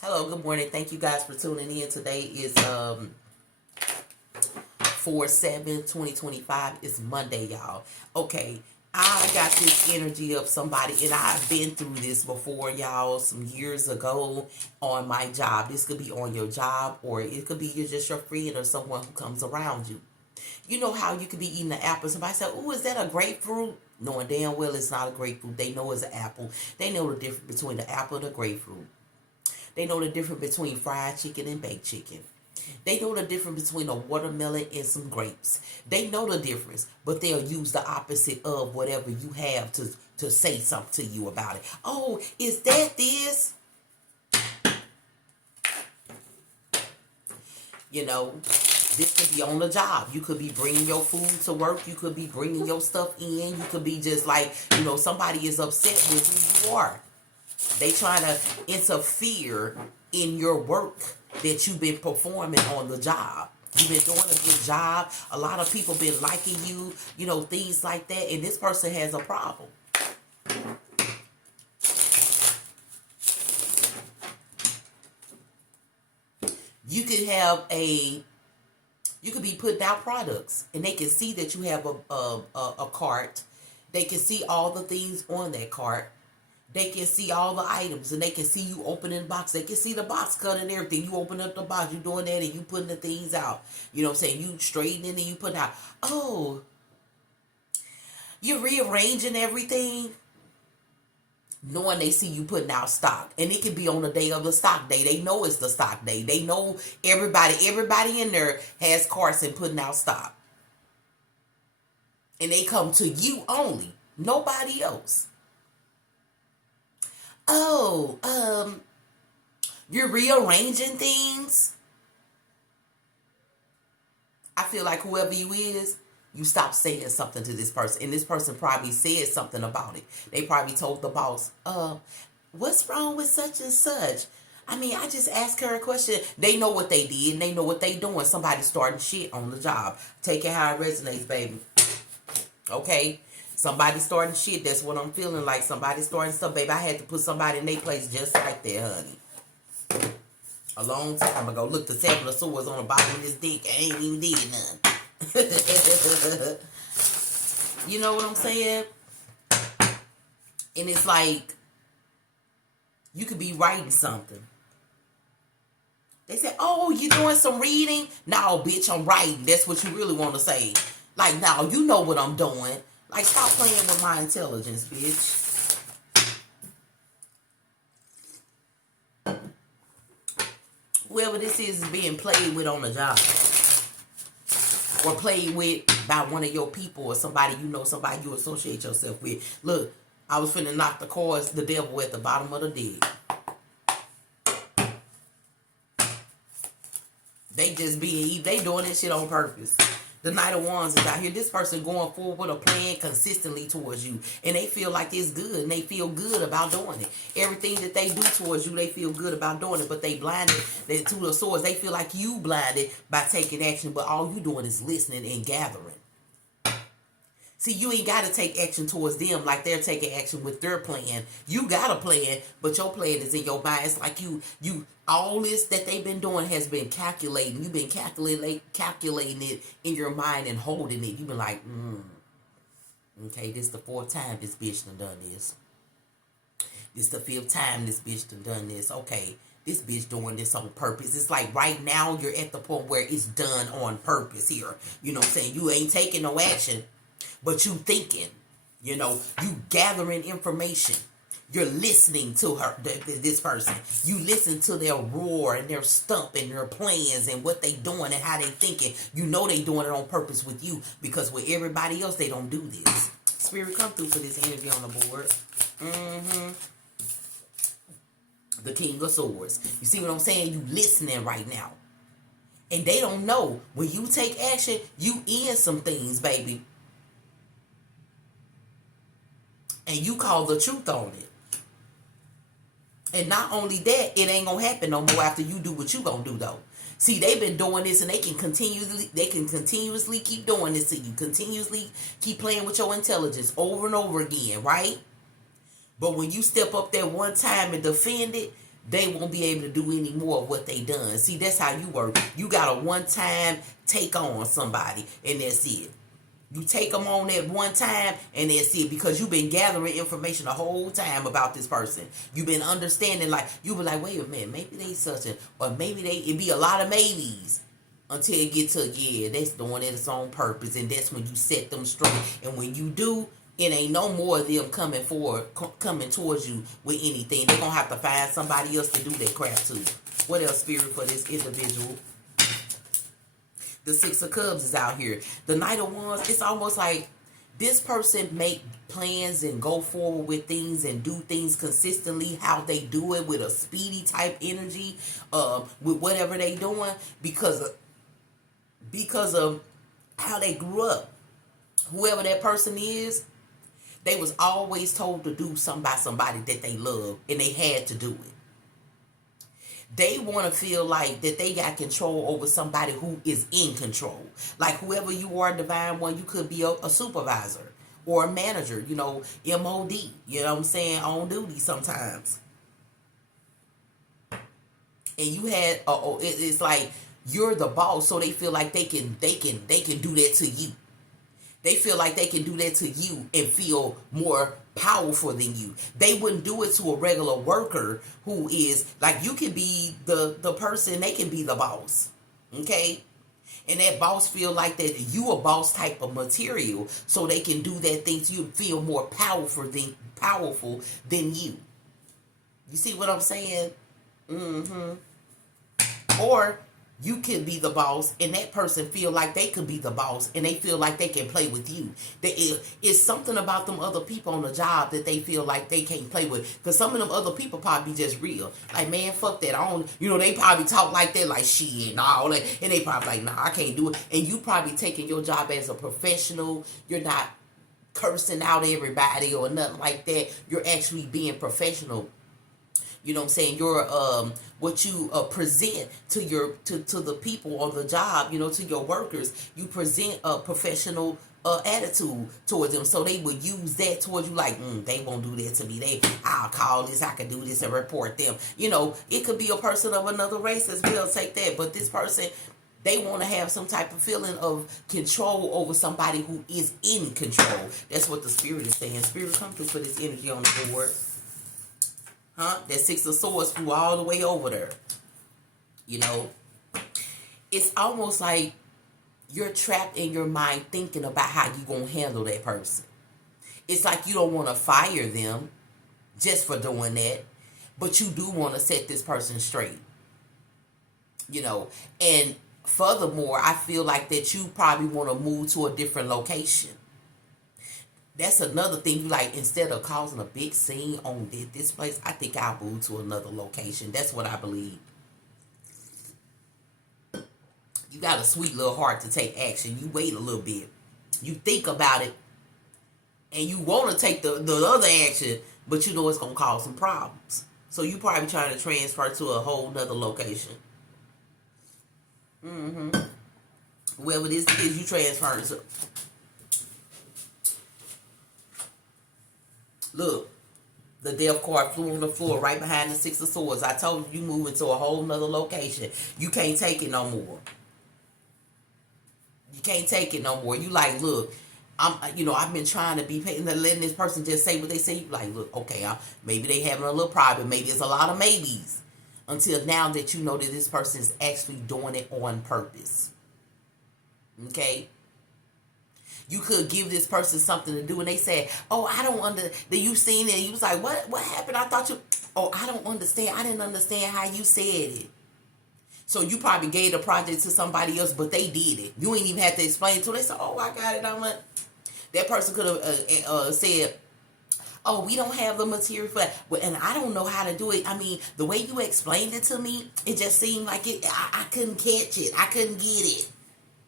Hello, good morning. Thank you guys for tuning in. Today is 4/7/2025. It's Monday, y'all. Okay, I got this energy of somebody, and I've been through this before, y'all, some years ago on my job. This could be on your job, or it could be you're just your friend or someone who comes around you. You know how you could be eating an apple. Somebody said, "Oh, is that a grapefruit?" Knowing damn well it's not a grapefruit. They know it's an apple. They know the difference between the apple and the grapefruit. They know the difference between fried chicken and baked chicken. They know the difference between a watermelon and some grapes. They know the difference, but they'll use the opposite of whatever you have to say something to you about it. Oh, is that this? You know, this could be on the job. You could be bringing your food to work. You could be bringing your stuff in. You could be just like, somebody is upset with who you are. They trying to interfere in your work that you've been performing on the job. You've been doing a good job. A lot of people been liking you, things like that. And this person has a problem. You could be putting out products, and they can see that you have a cart. They can see all the things on that cart. They can see all the items, and they can see you opening the box. They can see the box cut and everything. You open up the box, you doing that, and you putting the things out. You know what I'm saying? You straightening and you putting out. Oh, you're rearranging everything, knowing they see you putting out stock. And it could be on the day of the stock day. They know it's the stock day. They know everybody in there has carts and putting out stock. And they come to you only, nobody else. Oh, you're rearranging things. I feel like whoever you is, you stop saying something to this person. And this person probably said something about it. They probably told the boss, what's wrong with such and such? I mean, I just asked her a question. They know what they did and they know what they doing. Somebody starting shit on the job. Take it how it resonates, baby. Okay? Somebody starting shit. That's what I'm feeling like. Somebody starting stuff, baby. I had to put somebody in their place just like that, honey. A long time ago. Look, the 7 of swords on the bottom of this dick. I ain't even did nothing. You know what I'm saying? And it's like, you could be writing something. They say, oh, you doing some reading? No, bitch, I'm writing. That's what you really want to say. Like, no, you know what I'm doing. Like, stop playing with my intelligence, bitch. Whoever this is being played with on the job. Or played with by one of your people or somebody somebody you associate yourself with. Look, I was finna knock the devil at the bottom of the deck. They doing this shit on purpose. The Knight of Wands is out here. This person going forward with a plan consistently towards you. And they feel like it's good. And they feel good about doing it. Everything that they do towards you, they feel good about doing it. But they blinded. They to the swords. They feel like you blinded by taking action. But all you doing is listening and gathering. See, you ain't got to take action towards them like they're taking action with their plan. You got a plan, but your plan is in your mind. It's like you all this that they've been doing has been calculating. You've been calculating it in your mind and holding it. You've been like, okay, this the 4th time this bitch done this. This the 5th time this bitch done this. Okay, this bitch doing this on purpose. It's like right now you're at the point where it's done on purpose here. You know what I'm saying? You ain't taking no action. But you thinking, you gathering information. You're listening to this person. You listen to their roar and their stump and their plans and what they doing and how they thinking. You know they doing it on purpose with you because with everybody else, they don't do this. Spirit, come through for this energy on the board. The King of Swords. You see what I'm saying? You listening right now. And they don't know. When you take action, you end some things, baby. And you call the truth on it. And not only that, it ain't gonna happen no more after you do what you gonna do though. See, they've been doing this and they can continuously keep doing this to you. Continuously keep playing with your intelligence over and over again, right? But when you step up there one time and defend it, they won't be able to do any more of what they done. See, that's how you work. You got a one-time take on somebody, and that's it. You take them on that one time, and that's it. Because you've been gathering information the whole time about this person. You've been understanding, like, you be like, wait a minute, maybe they such a, or maybe they, it be a lot of maybes. Until it get to, yeah, that's doing it its own purpose. And that's when you set them straight. And when you do, it ain't no more of them coming towards you with anything. They're going to have to find somebody else to do that crap too. What else, Spirit, for this individual? The Six of Cups is out here. The Knight of Wands, it's almost like this person make plans and go forward with things and do things consistently how they do it with a speedy type energy, with whatever they doing because of how they grew up. Whoever that person is, they was always told to do something by somebody that they love, and they had to do it. They want to feel like that they got control over somebody who is in control. Like whoever you are, Divine One, you could be a supervisor or a manager, you know, MOD, you know what I'm saying, on duty sometimes. And you had, it's like you're the boss, so they feel like they can do that to you. They feel like they can do that to you and feel more powerful than you. They wouldn't do it to a regular worker who is like, you can be the person, they can be the boss. Okay? And that boss feel like that you a boss type of material, so they can do that thing so you feel more powerful than you. You see what I'm saying? Or you can be the boss, and that person feel like they could be the boss, and they feel like they can play with you. It's something about them other people on the job that they feel like they can't play with. Because some of them other people probably just real. Like, man, fuck that. I don't, you know, they probably talk like that, like shit and all that. And they probably like, nah, I can't do it. And you probably taking your job as a professional. You're not cursing out everybody or nothing like that. You're actually being professional. You know what I'm saying? Your what you present to your to the people on the job, you know, to your workers, you present a professional attitude towards them, so they would use that towards you. Like, they won't do that to me. I'll call this, I can do this and report them. You know, it could be a person of another race as well. Take that, but this person, they want to have some type of feeling of control over somebody who is in control. That's what the Spirit is saying. Spirit, come through for this energy on the board. That Six of Swords flew all the way over there. You know, it's almost like you're trapped in your mind thinking about how you're going to handle that person. It's like you don't want to fire them just for doing that, but you do want to set this person straight. You know, and furthermore, I feel like that you probably want to move to a different location. That's another thing. You like, instead of causing a big scene on this place, I think I'll move to another location. That's what I believe. You got a sweet little heart to take action. You wait a little bit. You think about it. And you want to take the other action, but you know it's going to cause some problems. So you probably trying to transfer to a whole nother location. Whoever this is, you transfer to. Look, the Death card flew on the floor right behind the Six of Swords. I told you moving to a whole nother location. You can't take it no more. You can't take it no more. You like, look, I've been trying to be patient and letting this person just say what they say. You like, look, okay, maybe they having a little problem. Maybe it's a lot of maybes. Until now that you know that this person is actually doing it on purpose. Okay? You could give this person something to do, and they said, "Oh, I don't understand." You seen it, and you was like, "What happened?" I thought you. Oh, I don't understand. I didn't understand how you said it. So you probably gave the project to somebody else, but they did it. You ain't even have to explain it to them. They said, "Oh, I got it." That person could have said, "Oh, we don't have the material for that," well, and I don't know how to do it. I mean, the way you explained it to me, it just seemed like it. I couldn't catch it. I couldn't get it.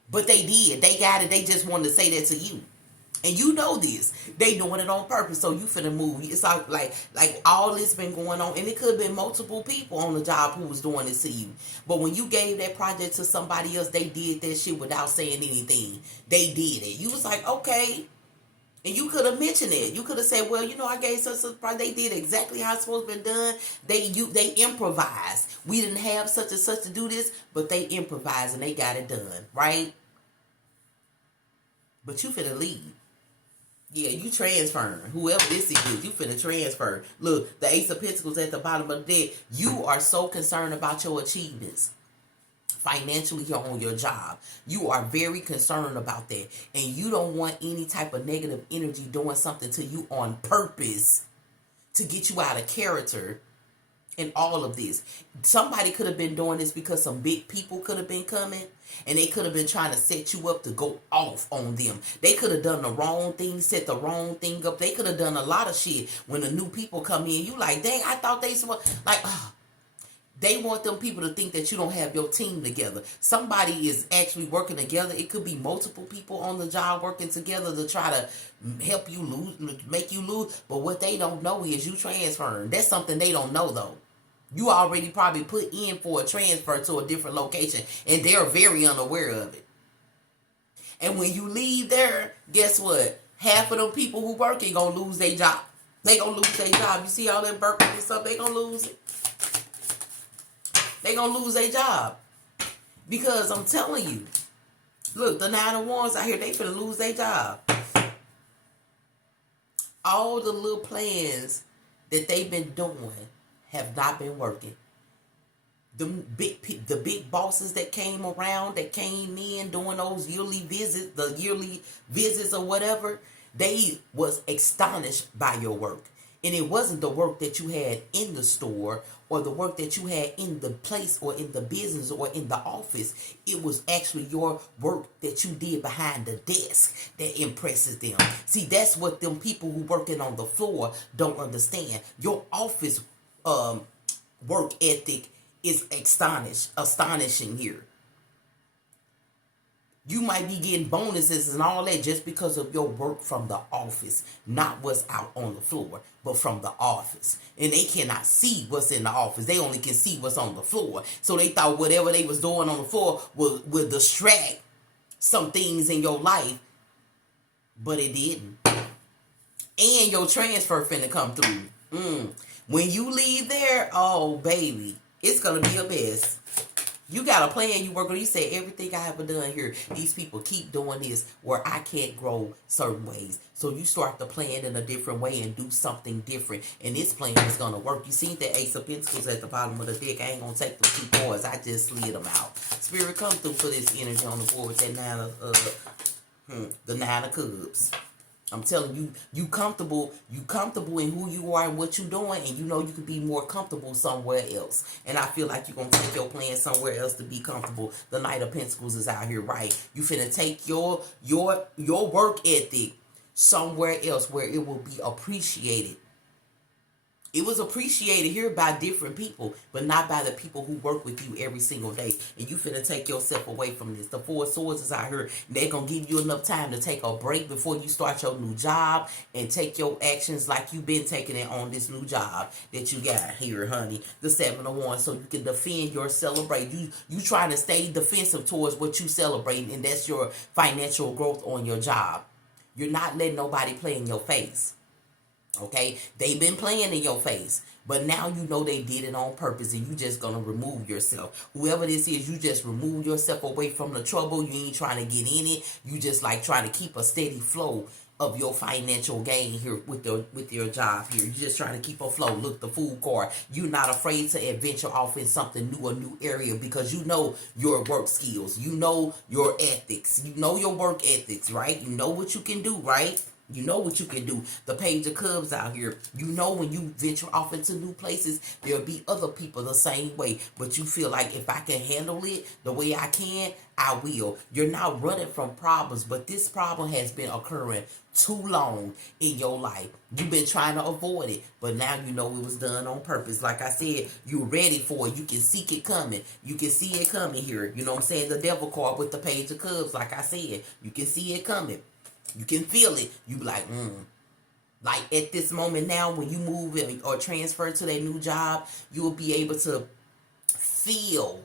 But they did. They got it. They just wanted to say that to you. And you know this. They doing it on purpose. So you finna move. It's like all this been going on. And it could have been multiple people on the job who was doing this to you. But when you gave that project to somebody else, they did that shit without saying anything. They did it. You was like, okay. And you could have mentioned it. You could have said, well, I gave such a price. They did exactly how it's supposed to be done. They improvised. We didn't have such and such to do this, but they improvised and they got it done, right? But you finna leave. Yeah, you transferring. Whoever this is, you finna transfer. Look, the Ace of Pentacles at the bottom of the deck. You are so concerned about your achievements financially here on your job. You are very concerned about that. And you don't want any type of negative energy doing something to you on purpose to get you out of character in all of this. Somebody could have been doing this because some big people could have been coming and they could have been trying to set you up to go off on them. They could have done the wrong thing, set the wrong thing up. They could have done a lot of shit. When the new people come in, you like, dang, I thought they like, they want them people to think that you don't have your team together. Somebody is actually working together. It could be multiple people on the job working together to try to help you lose, make you lose. But what they don't know is you transferring. That's something they don't know though. You already probably put in for a transfer to a different location and they're very unaware of it. And when you leave there, guess what? Half of them people who working gonna lose their job. They gonna lose their job. You see all that burping and stuff, they gonna lose it. They gonna lose their job. Because I'm telling you, look, the 9 of Wands out here, they finna lose their job. All the little plans that they've been doing have not been working. The big bosses that came around, that came in doing those yearly visits or whatever, they was astonished by your work. And it wasn't the work that you had in the store or the work that you had in the place or in the business or in the office. It was actually your work that you did behind the desk that impresses them. See, that's what them people who working on the floor don't understand. Your office work ethic is astonishing here. You might be getting bonuses and all that just because of your work from the office, not what's out on the floor, but from the office. And they cannot see what's in the office. They only can see what's on the floor. So they thought whatever they was doing on the floor would distract some things in your life, but it didn't. And your transfer finna come through. When you leave there, oh baby, it's gonna be a mess. You got a plan you work on. You say everything I ever done here, these people keep doing this where I can't grow certain ways. So you start the plan in a different way and do something different. And this plan is going to work. You seen the Ace of Pentacles at the bottom of the deck. I ain't going to take the 2 cards. I just slid them out. Spirit, come through for this energy on the board with that the 9 of Cups. I'm telling you, you comfortable in who you are and what you're doing, and you know you could be more comfortable somewhere else. And I feel like you're going to take your plan somewhere else to be comfortable. The Knight of Pentacles is out here, right? You finna take your work ethic somewhere else where it will be appreciated. It was appreciated here by different people, but not by the people who work with you every single day. And you finna take yourself away from this. The 4 of Swords is out here. They're going to give you enough time to take a break before you start your new job and take your actions like you've been taking it on this new job that you got here, honey. The 7 of Wands, so you can defend your celebrate. You trying to stay defensive towards what you celebrating, and that's your financial growth on your job. You're not letting nobody play in your face. Okay, they've been playing in your face, but now you know they did it on purpose, and you just gonna remove yourself. Whoever this is, you just remove yourself away from the trouble. You ain't trying to get in it. You just like trying to keep a steady flow of your financial gain here with your job here. You're just trying to keep a flow. Look, the Fool card. You're not afraid to adventure off in something new, a new area, because you know your work skills. You know your ethics. You know your work ethics, right? You know what you can do, right? You know what you can do. The Page of Cups out here. You know when you venture off into new places, there'll be other people the same way. But you feel like if I can handle it the way I can, I will. You're not running from problems, but this problem has been occurring too long in your life. You've been trying to avoid it, but now you know it was done on purpose. Like I said, you're ready for it. You can seek it coming. You can see it coming here. You know what I'm saying? The Devil card with the Page of Cups, like I said, you can see it coming. You can feel it. You be like, Like at this moment now, when you move or transfer to that new job, you will be able to feel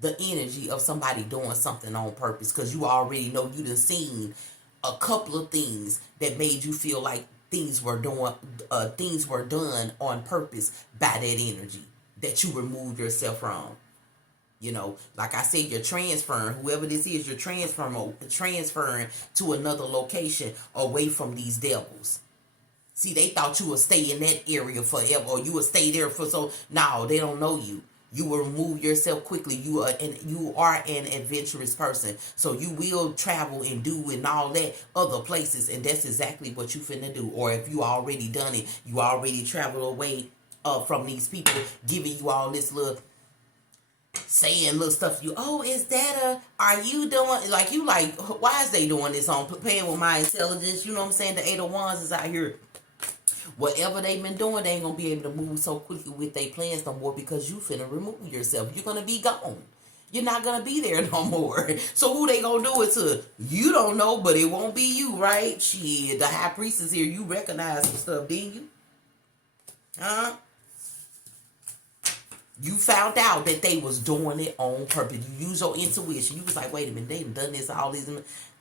the energy of somebody doing something on purpose, because you already know you done seen a couple of things that made you feel like things were done on purpose by that energy that you removed yourself from. You know, like I said, you're transferring, whoever this is, you're transferring to another location away from these devils. See, they thought you would stay in that area forever, or you would stay there for so. No, they don't know you. You will remove yourself quickly. You are an adventurous person, so you will travel and do and all that other places, and that's exactly what you finna do. Or if you already done it, you already traveled away from these people, giving you all this little saying little stuff. You, oh, is that are you doing, like, you like, why is they doing this on playing with my intelligence? You know what I'm saying? The Eight of Wands is out here. Whatever they've been doing, they ain't gonna be able to move so quickly with their plans no more, because you finna remove yourself. You're gonna be gone. You're not gonna be there no more. So who they gonna do it to? You don't know, but it won't be you, right? Shit, the High Priestess here, you recognize some stuff, didn't you? Huh? You found out that they was doing it on purpose. You use your intuition. You was like, wait a minute, they done this all these.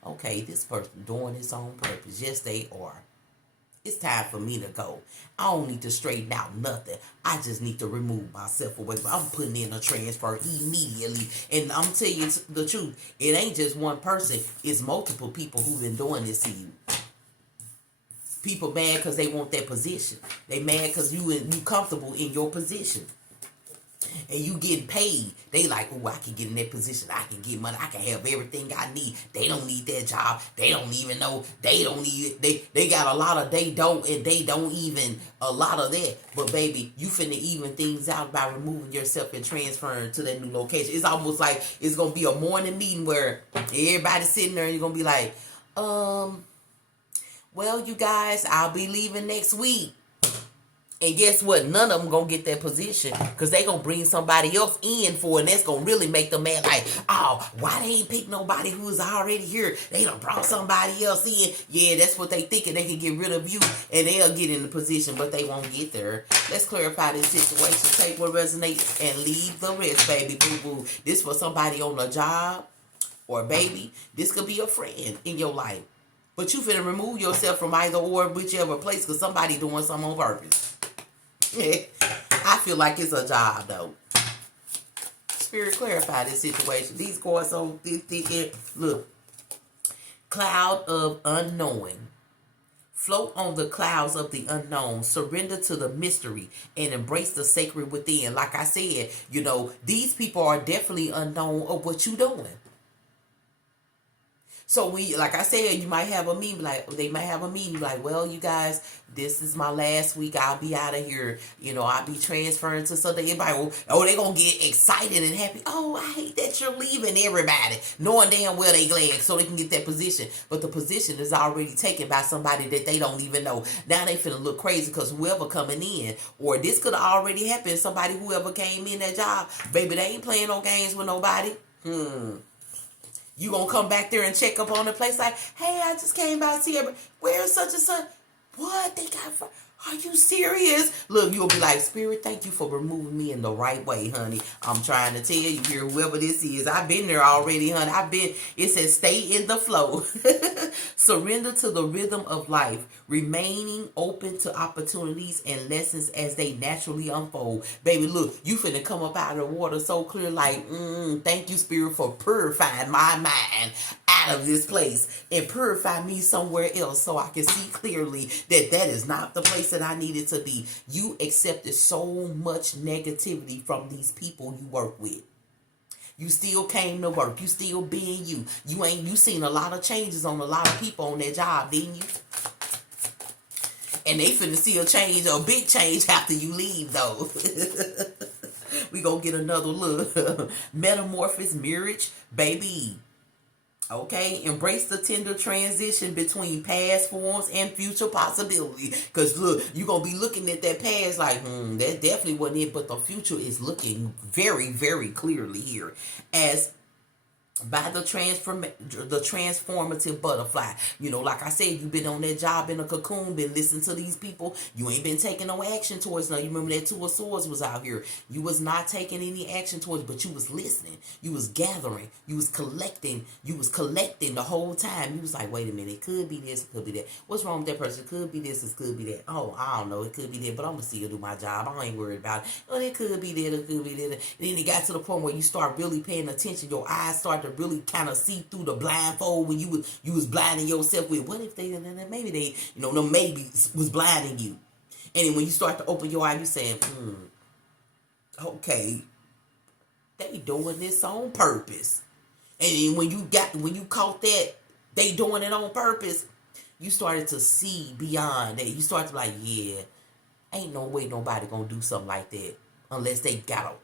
Okay, this person doing this on purpose. Yes, they are. It's time for me to go. I don't need to straighten out nothing. I just need to remove myself away. I'm putting in a transfer immediately. And I'm telling you the truth. It ain't just one person. It's multiple people who've been doing this to you. People mad because they want that position. They mad because you comfortable in your position. And you getting paid. They like, oh, I can get in that position. I can get money. I can have everything I need. They don't need that job. They don't even know. They don't need it. They got a lot of they don't, and they don't even a lot of that. But baby, you finna even things out by removing yourself and transferring to that new location. It's almost like it's gonna be a morning meeting where everybody's sitting there and you're gonna be like, well, you guys, I'll be leaving next week. And guess what? None of them gonna get that position, because they gonna bring somebody else in for it, and that's gonna really make them mad. Like, oh, why they ain't pick nobody who is already here? They done brought somebody else in. Yeah, that's what they thinking. They can get rid of you and they'll get in the position, but they won't get there. Let's clarify this situation. Take what resonates and leave the rest, baby. Boo boo. This for somebody on a job, or baby, this could be a friend in your life. But you finna remove yourself from either or whichever place, because somebody doing something on purpose. I feel like it's a job, though. Spirit, clarify this situation. These cards so thick. Look. Cloud of unknowing. Float on the clouds of the unknown. Surrender to the mystery and embrace the sacred within. Like I said, you know, these people are definitely unknown of what you doing. So we, like I said, you might have a meeting, like they might have a meeting, like, well, you guys, this is my last week. I'll be out of here. You know, I'll be transferring to something. Everybody will, oh, they're going to get excited and happy. Oh, I hate that you're leaving, everybody. Knowing damn well they glad so they can get that position. But the position is already taken by somebody that they don't even know. Now they finna look crazy because whoever coming in, or this could have already happened. Somebody, whoever came in that job, baby, they ain't playing no games with nobody. You gonna come back there and check up on the place like, hey, I just came by to see everybody. Where's such and such? What? They got... Are you serious? Look, you'll be like, Spirit, thank you for removing me in the right way, honey. I'm trying to tell you here, whoever this is. I've been there already, honey. It says stay in the flow. Surrender to the rhythm of life. Remaining open to opportunities and lessons as they naturally unfold. Baby, look, you finna come up out of the water so clear like, thank you, Spirit, for purifying my mind out of this place and purify me somewhere else so I can see clearly that is not the place that I needed to be. You accepted so much negativity from these people you work with. You still came to work. You still being you. You seen a lot of changes on a lot of people on their job, didn't you? And they finna see a change, a big change after you leave, though. We gonna get another look. Metamorphosis, marriage, baby. Okay, embrace the tender transition between past forms and future possibility. Because look, you're going to be looking at that past like, that definitely wasn't it. But the future is looking very, very clearly here. As by the transformative butterfly. You know, like I said, you've been on that job in a cocoon, been listening to these people. You ain't been taking no action towards. Now, you remember that Two of Swords was out here. You was not taking any action towards, but you was listening. You was gathering. You was collecting. You was collecting the whole time. You was like, wait a minute, it could be this, it could be that. What's wrong with that person? It could be this, it could be that. Oh, I don't know, it could be that, but I'm gonna still do my job. I ain't worried about it. Oh, it could be that, it could be that. And then it got to the point where you start really paying attention. Your eyes start to really kind of see through the blindfold when you was blinding yourself with, what if they, maybe they, the maybe was blinding you. And then when you start to open your eye, you saying, okay, they doing this on purpose. And then when you caught that they doing it on purpose, you started to see beyond that. You start to like, yeah, ain't no way nobody gonna do something like that unless they got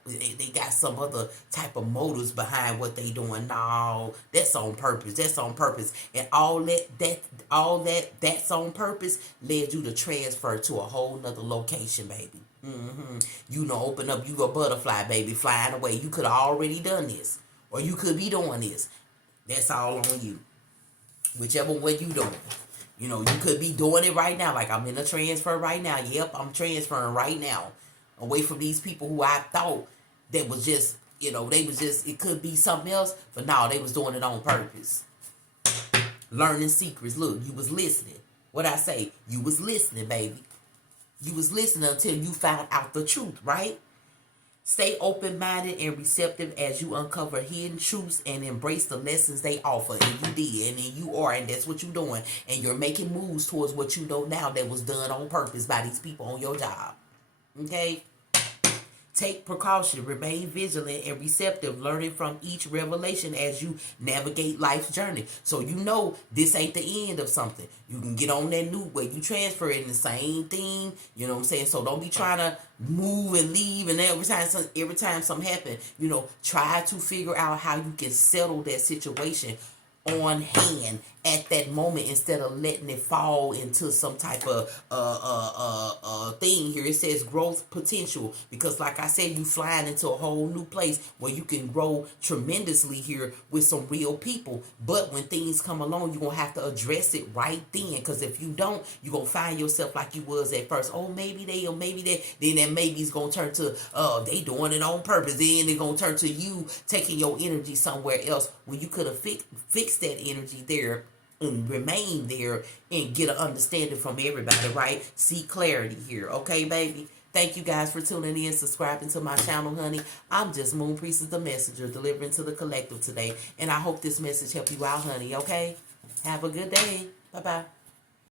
some other type of motives behind what they doing. No, that's on purpose. That's on purpose. And all that's on purpose led you to transfer to a whole nother location, baby. Open up, you a butterfly, baby, flying away. You could have already done this, or you could be doing this. That's all on you. Whichever one you doing. You could be doing it right now. Like, I'm in a transfer right now. Yep, I'm transferring right now. Away from these people who I thought that was just, it could be something else. But no, they was doing it on purpose. Learning secrets. Look, you was listening. What I say? You was listening, baby. You was listening until you found out the truth, right? Stay open-minded and receptive as you uncover hidden truths and embrace the lessons they offer. And you did, and then you are, and that's what you're doing. And you're making moves towards what you know now that was done on purpose by these people on your job. Okay? Take precaution, remain vigilant and receptive, learning from each revelation as you navigate life's journey. So this ain't the end of something. You can get on that new way. You transfer it in the same thing. You know what I'm saying? So don't be trying to move and leave, and every time something happens, try to figure out how you can settle that situation on hand at that moment instead of letting it fall into some type of thing here. It says growth potential, because like I said, you flying into a whole new place where you can grow tremendously here with some real people. But when things come along, you're gonna have to address it right then, because if you don't, you're gonna find yourself like you was at first. Oh, maybe they, or maybe that. Then that maybe's gonna turn to they doing it on purpose. Then they're gonna turn to you taking your energy somewhere else when you could have fixed that energy there and remain there and get an understanding from everybody, right? See clarity here, okay, baby? Thank you guys for tuning in, subscribing to my channel, honey. I'm just Moon Priestess, the messenger, delivering to the collective today. And I hope this message helped you out, honey, okay? Have a good day. Bye-bye.